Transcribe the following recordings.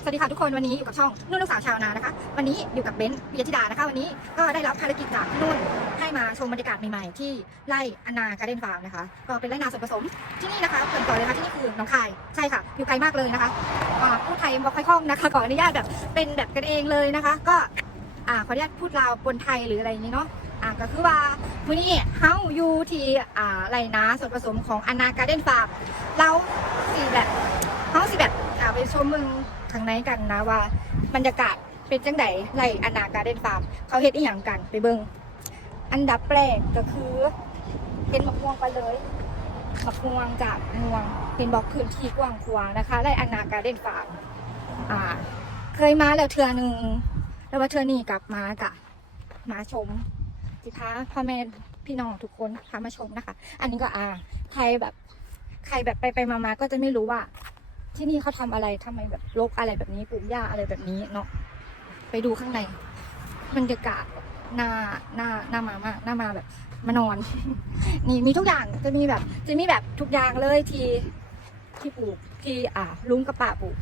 สวัสดีค่ะทุกคนวันนี้อยู่กับช่องนุ่นลูกสาวชาวนานะคะ วันนี้อยู่กับเบนซ์ปิยธิดานะคะ วันนี้ก็ได้รับภารกิจจากนุ่นให้มาชมบรรยากาศใหม่ๆ ที่ไร่อนาการ์เดนฟาร์มนะคะ ก็เป็นไร่นาส่วนผสมที่นี่นะคะเกินก่อนเลยนะคะที่นี่คือหนองคายใช่ค่ะอยู่ไกลมากเลยนะคะพูดไทยบอกค่อยคล่องนะคะขออนุญาตแบบเป็นแบบกันเองเลยนะคะ ก็อ่าขออนุญาตพูดลาวบนไทยหรืออะไรนี้เนาะอ่าก็คือว่าวันนี้เฮาอยู่ที่อ่าไรนาส่วนผสมของอนาการ์เดนฟาร์มเราสี่แบบเขาสิแบบอ่าไปชมเมือง ข้างในกันนะว่าบรรยากาศเป็นจังไดไรอนาการ์เดนฟาร์ม เขาเฮ็ดอีหยังกันไปเบิงอันดับแรกก็คือ เป็นมะม่วงไปเลยมะม่วงจากม่วง เป็นบอกพื้นที่กว้างขวางนะคะไรอนาการ์เดนฟาร์มอ่า เคยมาแล้วเทือหนึ่งแล้วว่าเทือนี้กลับมากะมาชมสิคะพ่อแม่พี่น้องทุกคนพามาชมนะคะ อันนี้ก็อ่าใครแบบ ใครแบบไปไปมามาก็จะไม่รู้ว่า ที่นี่เขาทำอะไรทำไมแบบรกอะไรแบบนี้ปลูกหญ้าอะไรแบบนี้เนาะไปดูข้างในบรรยากาศหน้าหน้าหน้ามามากหน้ามาแบบมานอน นี่มีทุกอย่างจะมีแบบจะมีแบบทุกอย่างเลยที่ที่ปลูกที่อ่าลุงกับป้าปลูก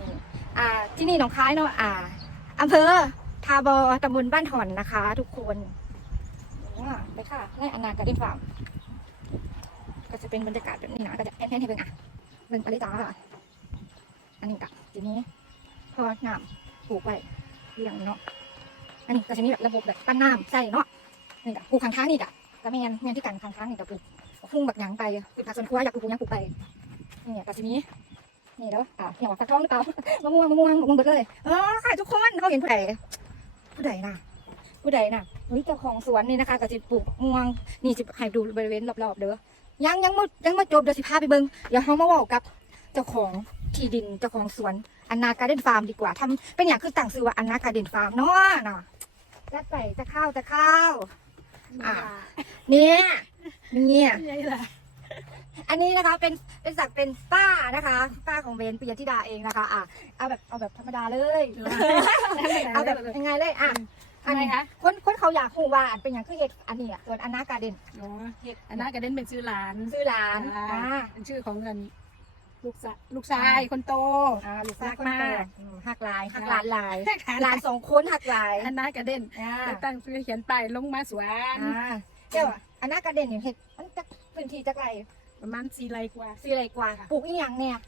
นี่อ่าที่นี่หนองคายเนาะอ่าอำเภอทาบอตำบลบ้านถอนนะคะ ทุกคนไปค่ะไร่อนาการ์ด้นฟาร์มก็จะเป็นบรรยากาศแบบนี้นะก็จะแอนๆให้เบิ่งอะเบิ่งไปเลยจ้า อันนี้กะทีนี้พอน้ำปลูกไว้เลี้ยงเนาะอันนี้ก็จะมีแบบระบบแบบตั้งน้ำใส่เนาะนี่กะปลูกข้างทางนี่กะก็แมนแมนที่กันข้างทางนี่กะปลูกพุ่งบักหยังไปปลูกผักสวนครัวอยากปลูกหยังปลูกไปนี่ก็จะมีนี่แล้วอะเหี่ยวฟักทองหรือเปล่ามะม่วงมะม่วงมะม่วงเบิดเลยเออค่ะทุกคนเขาเห็นผู้ใดผู้ใดน่ะผู้ใดน่ะนี่เจ้าของสวนนี่นะคะก็จะปลูกมะม่วงนี่จะให้ดูบริเวณรอบๆเด้อยังยังมายังมาจบเดี๋ยวสิพาไปเบิงเดี๋ยวเขามาว่ากับเจ้าของ ที่ดินเจ้าของสวนอันนาการ์เด้นฟาร์มดีกว่าทำเป็นอย่างคือต่างซื้อว่าอันนาการ์เด้นฟาร์มเนาะเนาะจัดไปจะเข้าจะเข้าอะเนี่ยเนี่ยอันนี้นะคะเป็นเป็นสักเป็นป้านะคะ ป้าของเบนปิยธิดาเองนะคะอะเอาแบบเอาแบบธรรมดาเลยเอาแบบยังไงเลยอะอันไมนี้คะคนคนเขาอยากรู้ว่าอันเป็นอย่างคือเห็ดอันนี้อะส่วนอันนาการ์เด้นอ๋อเฮ็ดอันนั้นก็เดนเป็นชื่อหลานซื้อร้านอ่าเป็นชื่อของเงิน ลูกสาวลูกชายคนโต อ่าลูกรัรักกมามากกหักหลายหักหลานหลายหหลาลานนสองคนหักหลายอันนั้นก็เด่นอ่าแล้วตั้งชื่อเขียนป้ายลงมาสวนอ่าเจ้าอันน่ากระเด็นอย่างเห็ดมันจะพื้นที่จะไกลประมาณสี่ไร่กว่า สีอะไรกว่าปลูกอีหยังเนี่ย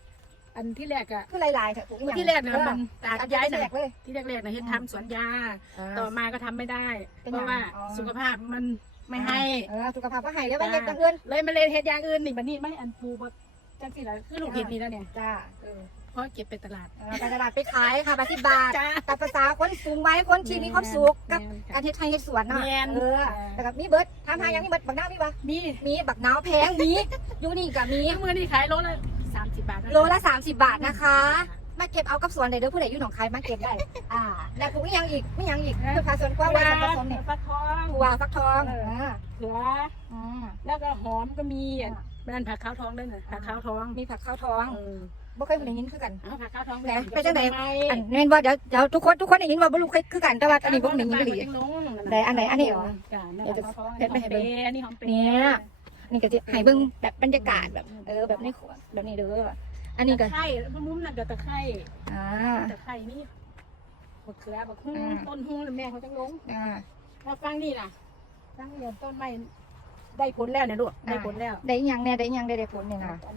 อันที่แรกอะคือหลายๆเถอะปลูกอีหยังที่แรกเนี่ยมันตาอักนย้ายที่หน่แรอยกเลย ที่แรกๆนะเฮ็ดทำสวนยา ต่ต่ออมาก็ทำไม่ได้ เป็นเพราะว่าอ๋อ สุขภาพมันไม่ให้ เออสุขภาพก็ให้แล้วมันเห็ดอย่างอื่นเลยมาเลยเฮ็ดอย่างอื่นนี่บัดนี้ไม่อันปลูกแบบ จังซี่ล่ะคือลูกเห็ดนี่แล้วเนี่ยจ้าเออเพราะเก็บไปตลาดเออไปตลาดไปขายค่ะบาทสิบบาทจ้าแต่ภาษาคนสูงไว้คนที่มีความสุขกับแม่นการเฮ็ดไทยเฮ็ดสวนเนาะแม่นเออแต่กับมีเบิร์ดทำหายังมีเบิร์ดบักน้าวมีปะมีมีบักน้าวแพงมีอยู่นี่กับมีเมื่อนี่ขายโลละสามสิบบาทโลละ30บาทนะคะมาเก็บเอากับสวนเดี๋ยวผู้ใดอยู่หนองคายมาเก็บได้ อ่าแล้วปลูกอีหยังอีกไม่ยังอีกคือผาสวนกว้างไว้กับผสมเนี่ยปลาทองถั่วฟักทองอ่าเขืออืมแล้วก็หอมก็มี อะมันผักขาวทองด้วยนะผักขาวทองมีผักข้าวทองเออบ่เคยได้ยินคือกัน เอาผักขาวทองไหนไปจังไหน อันนี้ว่าเดี๋ยวเดี๋ยวทุกคนทุกคนได้ยินว่าบ่รู้เคยคือกันแต่ว่าอันนี้บ่ได้ยินก็ดีไหนอันไหนอันนี้เหรอจ้ะเดี๋ยวจะเดี๋ยวเดี๋ยวไปให้เบิ่ง อันนี้หอมเปรย์เนี่ยนี่ก็สิให้เบิ่งแบบบรรยากาศแบบ เออแบบในขวดแบบนี้เด้ออันนี้ก็ตะไคร้มุมนั่นก็ตะไคร้อ่า ตะไคร้นี่บักเขือบักฮุ้งอ่าต้นฮุ้งแล้วแม่เขาจังลงอ่า มาฟังนี่ล่ะฟังเดี๋ยวต้นไม้ ได้ผลแล้วเนี่ยลูกได้ผลแล้วได้อีหยังเนี่ยได้อีหยังได้ได้ผลเนี่ยนะอัน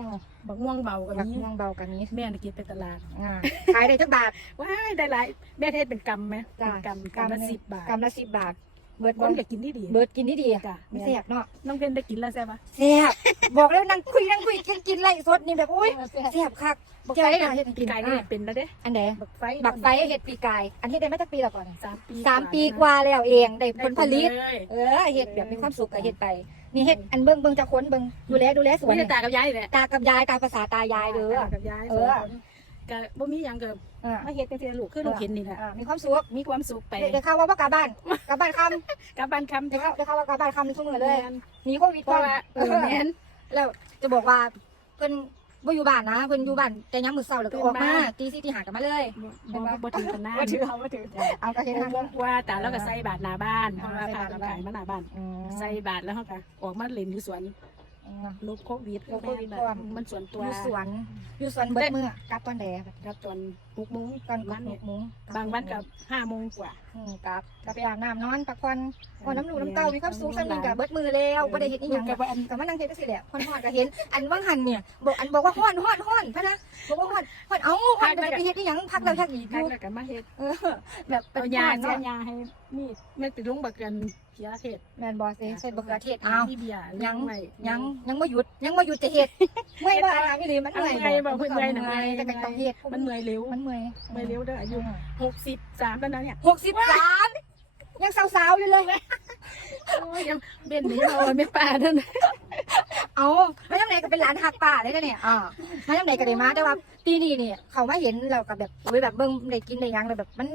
ยังบักม่วงเบากับบักนี้ม่วงเบากันนี้แม่น่ะกินไปตลาดอ่าขายได้จักบาทว้ายได้หลายแม่เทศเป็นกำไหมจ้ะเป็นกำกำละสิบบาทกำละสิบบาท เบิร์ดคบอนลก็กินดีดีเบิร์ดกินที่ดีจ้ะไม่แซ่บเนาะน้องเพนได้กินแล้วใช่ปะแซ่บบอกแล้วนั่งคุยนั่งคุยกินกินไรสดนี่แบบอุ้ยแซ่บคักบักเจ้าไฟไอ้น่ะเฮ็ดกินไก่อะนี่เป็นแล้วเด้อันไหนบักไฟบักไฟเฮ็ดปีกายอันที่ได้มาจากปีละก่อนสามปีสามปีกว่าแล้วเองได้ผลผลิตได้เออเฮ็ดแบบมีความสุขก็เฮ็ดไปนี่เฮ็ดอันเบิ่งเบิ่งจะค้นเบิ่งดูแลดูแลสผลวนไม่ได้เนี่ยตากับยายนี่แหละตากับยายตาภาษาตายายเด้อตกับยายเออ ก็บ่มีหยังก็อ่ามาเฮ็ดจังซี่ลูกคือลูกเห็นนี่แหละอ่ามีความสุขมีความสุขไปเดี๋ยวเข้าว่าบ่กลับบ้านกลับบ้านค่กลับบ้านคำำเดี๋ยวเข้าเดี๋ยวเข้าว่ากลับบ้านค่ำทุกมื้อเลยแม่นหนีโควิดเพก่อราะนว่าเออแม่น แล้วจะบอกว่าเพิ่นบ่อยู่บ้านนะเพิ่นอยู่บ้านแต่ยามมื้อเช้าแล้วก็ออกมาตี4ตี5กลับมาเลย บ่บ่บ่ถึงกันนะบ่ถือเอาบ่ถือเอาก็เฮ็ดทางวงกว่าแต่เราก็ใส่บาทหน้าบ้านเพอ่าราะว่าใส่พาบาตรกันขายมาหน้าบ้าน อืมใส่บาทแล้วเขาก็ออกมาเล่นอยู่สวนอ่า ลบโควิดลบโควิดแม่พร้อมมันส่วนตัวอยู่สวนอยู่สวนเบิดมือกลับตอนแดดรับตอนหกโมงตอนบ้านหเนี่ยกโมงบางวันกับห้าโมงกว่าอืมกลับกลับไปอาบน้ำนอนพักผ่อนพอน้ำลูกน้ำเต้ามีความสุขสนิทกับเบิดมือแล้วบ่ได้เฮ็ดอีหยังกับว่าอันก็มานั่งเฮ็ดจังซี่แหละฮ้อนๆก็เห็น อันว่างหันเนี่ยบอกอันบอกว่าฮ้อนฮ้อนฮ้อนพะนะบอกว่าฮ้อนฮ้อนเอ้าฮ้อนก็จะไปเฮ็ดอีหยังพักแล้วพักอีกอพักยู่แล้วกับมาเฮ็ดเออแบบเป็นเอายายาเนาะเสียยาให้นี่แม่ไปลงบักกันเสียเทศแม่นบ่สิใส่บักเขือเทศอ้าวที่เบียร์ยังไว้ยังยังบ่หยุดยังบ่หยุดจะเฮ็ดเมื่อยบ่อาพี่ลีมันเมื่อยเอาเมื่อยบ่เพิ่นเมื่อยน่ะเมื่อยแต่ก็ต้องเฮ็ดมันเหนื่อยเร็วมันเมื่อยเมื่อยเร็วเด้ออายุหกสิบสามแล้วนะเนี่ย63ยังสาวๆอยู่เลย โอ้ยยังเบ็นหนีเราไม่ป่านั่นเอาไม่ยังไหนก็เป็นร้านหักป่าเลยนะเนี่ยอ่าไม่ยังไหนก็ได้มาแต่ว่าปีนี้เนี่ยเขามาเห็นเรากับแบบโอ้ยแบบเบิ่งได้กินได้หยังเลยแบบมัน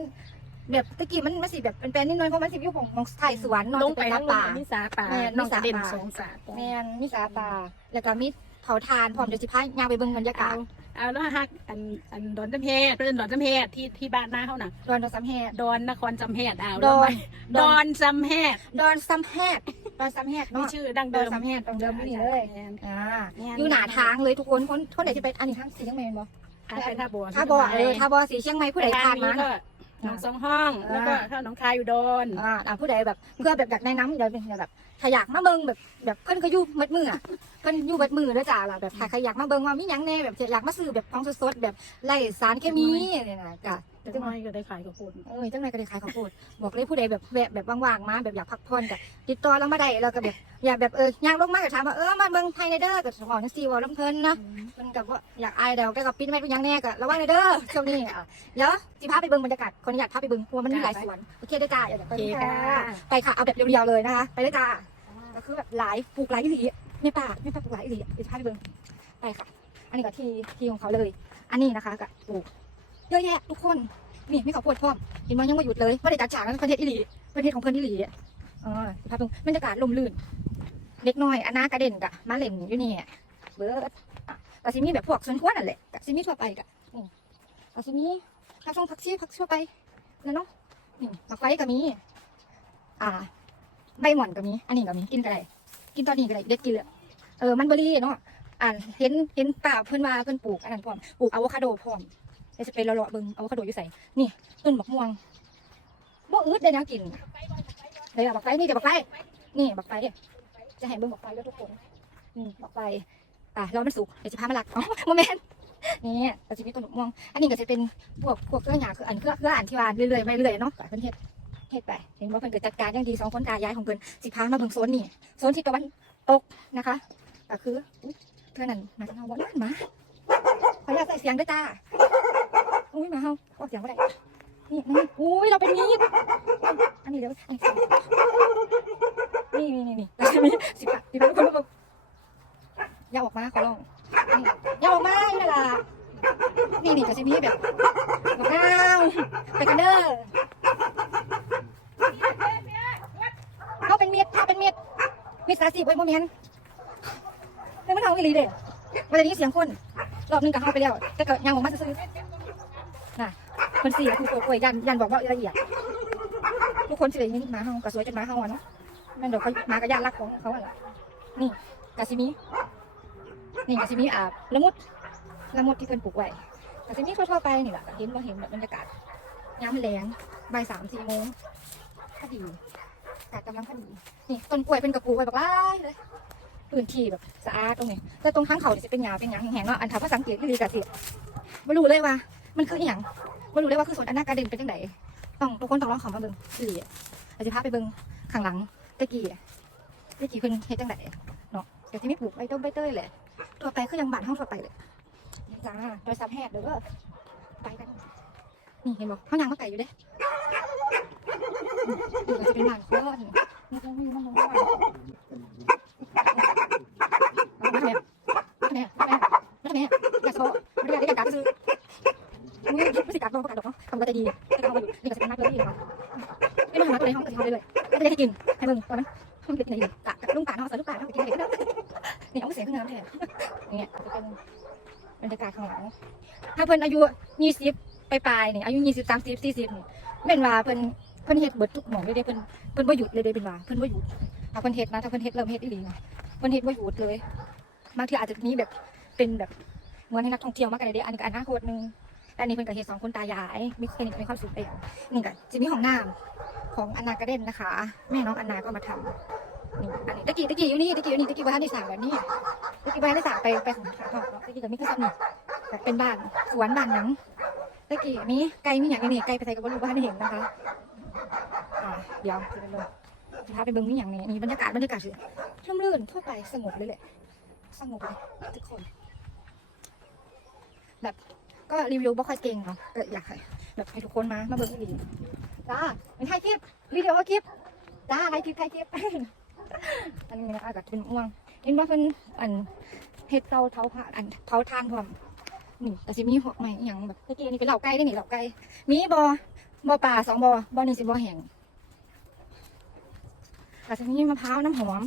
แบบตะกี้มันมันสิแบบเป็นแปลนนิดหน่อยเพราะมันสิอยู่ของของไทยสวนเนาะลงไปจะทั้นงป่ามิสาป่าแม่นน้องมิสาเด่นป่าสองสาแมนมีสาป่าแล้วก็มีเผาทานพร้อมเดี๋ยวสิพายางไปเบิ่งบรรยากาเอาศเอาแล้วฮักอันอันดอนจำแพทเป็นดอนจำแพทที่ที่บ้านหน้าเขาน่ะดอนดอนซัมแฮด ดอนนครจำแพทเอาดอน ดอนจำแพทดอนซัมแฮดดอนซัมแฮดมีเนาะ ชื่อดังดอเดินมซัมแฮดตรงเดิมนี่เลย แม่น อ่าแม่น อยู่หน้าทางเลยทุกคนคนคนไหนจะไปอันนี้ทางสีเชียงใหม่บ่ ทางไปท่าบัวท่าบ่อเออท่าบ่อสีเชียงใหม่ผู้ใดผ่านมาก็ หนองสองห้อง แล้วก็ถ้าหนองคายอยู่ดอนอ่าอ่าผู้ใดแบบเพื่อแบบอยากในน้ำเดี๋ยวเป็นแบบ ถ้าอยากมาเบิ่งแบบแบบเพิ่นก็อยู่มัดมืออะเพิ่นอยู่มัดมือแล้วจ้าล่ะแบบถ้าใครอยากมาเบิ่งว่ามีหยังแน่แบบอยากมาซื้อแบบของสดๆแบบไร้สารเคมีเนี่ยนะจ้ะแต่จังน้อยก็ได้ขายกับคนเออจังไรก็ได้ขายข้าวโพดบอกเลยผู้ใดแบบแวะแบบว่างๆมาแบบอยากพักผ่อนก็ติดต่อเรามาได้เราก็แบบอยากแบบเออย่างลงมาก็ถามว่าเออมาเบิ่งไทยในเด้อก็ขอจังซี่ว่าลำเพิ่นนะมันก็บ่อยากอายเดาแกก็ปิดไม่เป็นหยังแน่ก็ระวังเด้อช่วงนี้อะเดี๋ยวสิพาไปเบิ่งบรรยากาศคนอยากพาไปเบิ่งเพราะว่ามันมีหลายสวนโอเคได้อจ้าเดี๋ยวไปโอเคค่ะค่ะไปค่ะเอาแบบเรียวๆเลยนะคะไปเลยจ้าก็ คือแบบหลายปลูกหลายอีหลีแม่ป่าแม่ป่าปลูกหลายอีหลีเดี๋ยวจะพาไปเบิ่งไปค่ะ อันนี้ก็ทีทีของเขาเลย อันนี้นะคะก็ปลูกเยอะแยะทุกคนนี่ไมีข้าวดพร้อมเห็นมันยังไม่หยุดเลยไม่ได้จัดฉากประเทศอีหลีประเทศของเพื่อนอีหลีอ่าพาไปดูบรรยากาศลมลื่นเล็กน้อยอันนากระเด็นกะมาเล่นอยู่นี่เบิร์ดอะกะซิมีแบบพวกสวนครัวนั่นแหละกะซิมีทั่วไปกะนี่กะซิมีผักชงผักชีผักทั่วไปนั่นเนาะนี่ผักไฟก็มี อ่า ใบหม่อนก็มี อันนี้ก็มี กินก็ได้ กินตอนนี้ก็ได้เด็ดกินเลยเออ มันเบอรี่เนาะ อ่านเห็น เห็นป่าเพื่อนว่าเพื่อนปลูก อันนั้นพร้อม ปลูกอะโวคาโดพร้อมเดี๋ยวจะไปเลาะเบิ่งอะโวคาโดอยู่ใส่ นี่ ต้นบักม่วงบ่อืดได้นวกินเลยอะบักไฟนี่เดี๋ยวบักไฟนี่บักไฟจะให้เบิ่งบักไฟแล้วทุกคนนี่บักไฟอะรอมันสุก เดี๋ยวจะพามาลักอ๋อโมเมนต์นี่เราจะมีต้นบักม่วง อันนี้ก็จะเป็นพวกพวกเครื่องหยาคืออันเครื่องเครื่องอันที่ว่าเรื่อยๆไปเรื่อยเนาะเพิ่นเฮ็ด เฮ็ดไปเห็นว่าเพิ่นเกิดจัดการอย่างดีสองคนตายายของเพิ่นสิพามาเบิ่งโซนนี่โซนที่ตะวันตกนะคะก็คือเพื่อนนั่นมาทางเฮาบ่นั่นมาขออนุญาตใส่เสียงด้วยจ้าอุ้ยมาเฮาออกเสียงบ่ได้นี่นี่อุ้ยเราเป็นมีดอันนี้เดี๋ยวนี่นี่นี่นี่เราจะมีสิบาทสิบาทคนทุกคนอย่าออกมาขอร้องอย่าออกมานี่ล่ะนี่นี่ก็จะมีแบบบอกน้าวไปกันเด้อเขาเป็นเมียดเขาเป็นเมียดมี สาสีไว้โมเมนแล้วมันเอาอีหลีเด้มันจะได้เสียงคนรอบนึงก็เขาไปแล้วแต่ก็ยังออกมาซื้อน่ะคนสี่คือป่วยยันยันบอกว่าละเอียดทุกคนสิเลยยินหมาเฮากระสวยจนหมาเฮาอะเนาะแม่นเดี๋ยวเขาหมากระยานรักของเขาอะนี่กาซิมินี่กาซิมิอาบละมุดละมุดที่เพิ่นปลูกไว้กาซิมิทั่วๆไปนี่แหละเห็นว่าเห็นแบบบรรยากาศยามแลงบ่ายสามสี่โมงพอดี อากาศกำลังพอดีนี่ต้นกล้วยเป็นกระปูไว้บักหลายเลยพื้นที่แบบสะอาดตรงนี้แต่ตรงข้างเขาเนี่ยจะเป็นหญ้าเป็นหยังแห้งๆเนาะอันถ้าภาษาอังกฤษที่ดีกะสิไม่รู้เลยว่า มันคืออหย่างไม่รู้เลยว่าคือสวนอนาการเดนเป็นจังไดต้องทุกคนต้องลองของมาเบิ่งสิเราจะพาไปเบิ่งข้างหลังตะกี้ตะกี้เพิ่นเฮ็ดจังไดเนาะเดี๋ยวที่มีปลูกใบต้นใบเต้ยแหละทั่วไปคือยังบ้านเฮาทั่วไปเลยจ้าโดยสามแพทย์เด้อไปกันนี่เห็นบ่เฮายังมาไก่อยู่เด้ นี่ก็จะเป็นบ้านคนนี่ต้องมีมันลงมามาทำไมมาทำไมมาทำไมมาทำไมอยากจะบอกมาทำไมอยากกลับซื้องม่สิกลับบอกประกาศดอกเนาะทำก็จะดีก็เอาไปอยู่นี่ก็จะเป็นนักเลยเนาะไม่มาหาตัวในห้องก็จะทำเลยก็จะได้ให้กินให้มึงตอนนั้นห้องกินอะไรดีกะกับลุงป่าเนาะใส่ลูกป่าเนาะไปกินอะไรก็ได้นี่เอาเสียงขึ้นน้ำเลยเนี่ยเป็นบรรยากาศข้างหลังถ้าเพิ่นอายุยี่สิบไปปลายนี่อายุยี่สิบสามสิบสี่สิบเป็นว่าเพิ่น พิ่นเฮ็ดเบิดทุกหม่องเลยเด้เพิ่นเพิ่นบ่หยุดเลยเด้เป็นว่าเพิ่นบ่หยุดถ้าเพิ่นเฮ็ดนะถ้าเพิ่นเฮ็ดเริ่มเฮ็ดอีหลีนะมันเห็นว่าหยุดเลยบางทีอาจจะมีแบบเป็นแบบเหมือนให้นักท่องเที่ยวมากกันเลยเด้อันนี้ก็อนาคตหนึงอันนี้เป็นกับเหตุสองคนตายายมีคนนี้ก็มีความสุขไปนี่ก็จะมีห้องน้ำของอนนากระเด็นนะคะ แม่น้องอนนาก็มาทำนี่อันนี้ตะกี้ตะกี้อยู่นี่ตะกี้อยู่นี่ตะกี้บ้านที่สามแบบนี้ตะกี้บ้านที่สามไปไปของขาทองเนาะตะกี้ก็มีแค่ซ้ำนี่แบบเป็นบ้านสวนบ้านหยังตะกี้มีไก่มีอย่างนี้ไก่ไปใส่กับบรูบ้านเห็นนะคะ เดี๋ยวจะไปลงจะพาไปเบิ่งมีอย่างนี้นี่บรรยากาศบรรยากาศสิร่มรื่นทั่วไปสงบเลยแหละสงบเลยทุกคน แบบก็รีวิวบ่ค่อยเก่งเนาะก็อยากให้แบบให้ทุกคนมามาเบิ่งดีจ้าเป็นถ่ายคลิปวิดีโอคลิปจ้าถ่ายคลิปถ่ายคลิปอันนี้นะอากาศเป็นม่วงเห็นว่าเพิ่นอันเฮ็ดเตาเผาผ่าอันเผาทานพร้อมนี่แต่สิมีหอกใหม่อย่างแบบตะกี้นี่เป็นเหล่าไก่ได้นี่เหล่าไก่มีบ่บ่ป่าสองบ่บ่หนึ่งสิบ่แห้ง ก็จะมีมะพร้าวน้ำหอม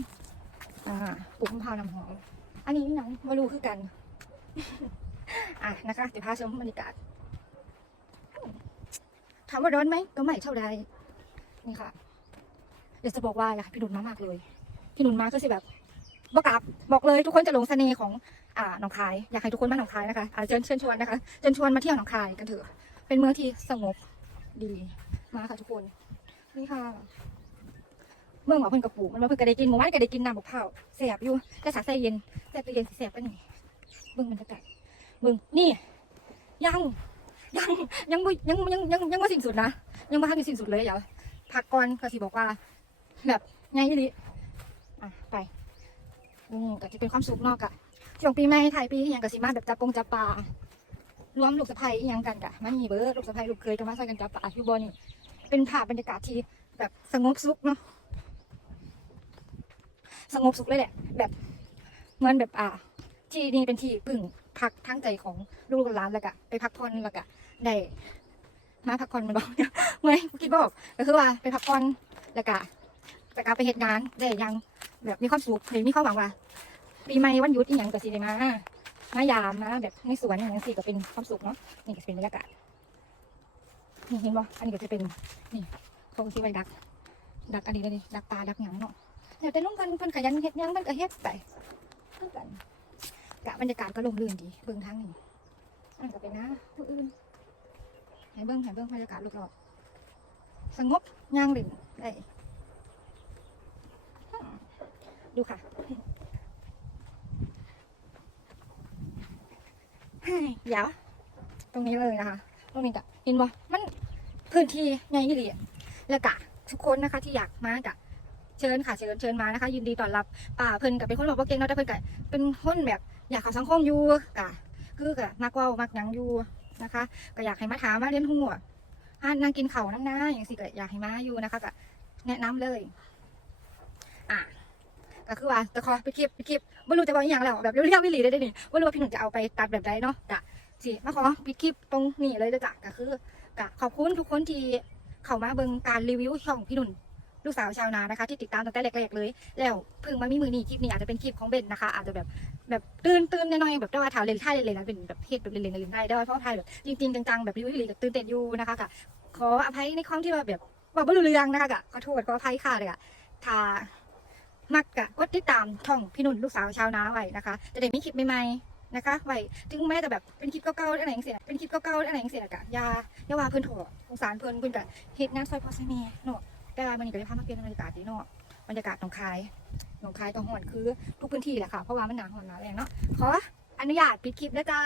อ่าปลูกมะพร้าวน้ำหอม อันนี้หนังมารู้คือกัน อะนะคะเดี๋ยวพาชมบรรยากาศถามว่าร้อนไหมก็ไม่เท่าใดนี่ค่ะ เดี๋ยวจะบอกว่าอยากพี่หนุนมามากเลย พี่หนุนมาก็สิแบบบอกกลับบอกเลยทุกคนจะหลงเสน่ห์ของอ่าหนองคาย อยากให้ทุกคนมาหนองคายนะคะอ่าเชิญเชิญชวนนะคะเชิญชวนมาเที่ยวหนองคายกันเถอะ เป็นเมืองที่สงบดีมาค่ะทุกคน นี่ค่ะ เมื่อหมอเพิ่นกระปูมันว่าเพิ่นก็ได้กินหมู่บ้านก็ได้กินน้ำบักเผาแสบอยู่แต่สาใส่เย็นแต่ตัวเย็นสิแสบปานนี้เบิ่งบรรยากาศเบิ่งนี่ ยังยังยังบ่ยังยังยังยังบ่สิ้นสุดนะยังบ่ทันสิ้นสุดเลยเดี๋ยวพักก่อนก็สิบอกว่า แบบไงอีหลีอะไปอืมก็จะเป็นความสุขนอกอะช่วงปีใหม่ไทยปีอหยังก็สิมาแบบจับปงจับปลารวมลูกสะใภ้อีหยังกันกะมามีเบิดลูกสะใภ้ลูกเคยก็มาใส่กันจับปลาอยู่บ่นี่เป็นภาพบรรยากาศที่แบบสงบสุขเนาะ สงบสุขเลยแหละ แบบเหมือนแบบอ่า ที่นี่เป็นที่พึ่งพักทั้งใจของลูกหลานแล้วก็ไปพักผ่อนแล้วก็ได้มาพักผ่อนมันบอกเมื่อยคิดบอกก็คือว่าไปพักผ่อนแล้วก็แล้วก็ไปเหตุงานได้ยังแบบมีความสุขเลยมีความหวังว่าปีใหม่วันหยุดอีหยังก็สิได้มามายามมาแบบในสวนอย่างนี้สิก็เป็นความสุขเนาะนี่ก็จะเป็นบรรยากาศนี่เห็นบ่อันนี้ก็จะเป็นนี่เขาก็สิไว้ดัก ดักอันนี้เลยดักปลาดักหยังเนาะ เดี๋ยวแต่ลุงเพันเพันขยันเฮ็ดหยังมันก็เฮ็ดไปคือกันกะบรรยากาศก็ลมลื่นดีเบิ่งทางนี้อันก็เป็นนะผู้อื่นให้เบิ่งให้เบิ่งบรรยากาศรอบๆสงบย่างเล่นได้ดูค่ะเฮ้ยเดี๋ยวตรงนี้เลยนะคะตรงนี้กะเห็นบ่มันพื้นที่ใหญ่ยี่หลีแล้วกะทุกคนนะคะที่อยากมากะ เชิญค่ะเชิญเชิญมานะคะ ยินดีต้อนรับป่าเพิ่นกับเป็นคนบอกว่าเก่งเนาะแต่เพิ่นก็เป็นคนแบบอยากเข้าสังคมอยู่กะคือกะมักเว้ามักหยังอยู่นะคะ ก็อยากให้มาถามมาเรียนรู้อ่านั่งกินเข้านั่งน้าอย่างสิก็อยากให้มาอยู่นะคะก็แนะนำเลย อะก็คือว่าจะขอไปคลิปไปคลิปไม่รู้จะบอกอย่างแล้วแบบเรียววิลีได้ดิไม่รู้ว่าพี่หนุ่มจะเอาไปตัดแบบใดเนาะกะสิมาขอปิดคลิปตรงนี้เลยจ้ะก็คือกะขอบคุณทุกคนที่เข้ามาเบิ่งการรีวิวช่องพี่หนุ่ม ลูกสาวชาวนานะคะ ที่ติดตามตั้งแต่แรกๆเลย แล้วเพิ่งมามีมือนี้คลิปนี้อาจจะเป็นคลิปของเบนนะคะ อาจจะแบบแบบตื่นตื่นน่อยๆแบบได้ว่าถ่ายเล่นถ่ายเล่นๆนะเป็นแบบเฮ็ดแบบเล่นๆเล่นๆได้ได้เพราะถ่ายแบบจริงๆจังๆแบบรีวิวแบบตื่นเต้นอยู่นะคะกะขออภัยในความที่ว่าแบบว่าบ่รู้เรื่องนะคะกะขอโทษขออภัยค่ะเลยอะถ้ามักกะกดติดตามช่องพี่นุ่นลูกสาวชาวนาไว้นะคะ จะได้มีคลิปใหม่ๆนะคะไว้ถึงแม้จะแบบเป็นคลิปเก่าๆอะไรอย่างเสียเป็นคลิปเก่าๆอะไรอย่างเสียกะยาอย่าว่าเพิ่อนโถสงสารเพิ่อนเพิ่นกะเฮ็ดงานซอยพอซอยแม่เนาะ แต่ว่ามันก็ได้พามาเปลี่ยนบรรยากาศดีเนาะบรรยากาศหนองคายหนองคายตองหอนคือ ทุกพื้นที่แหละค่ะเพราะว่ามันหนาหอนหนาแรงเนาะขออนุญาตปิดคลิปนะจ้า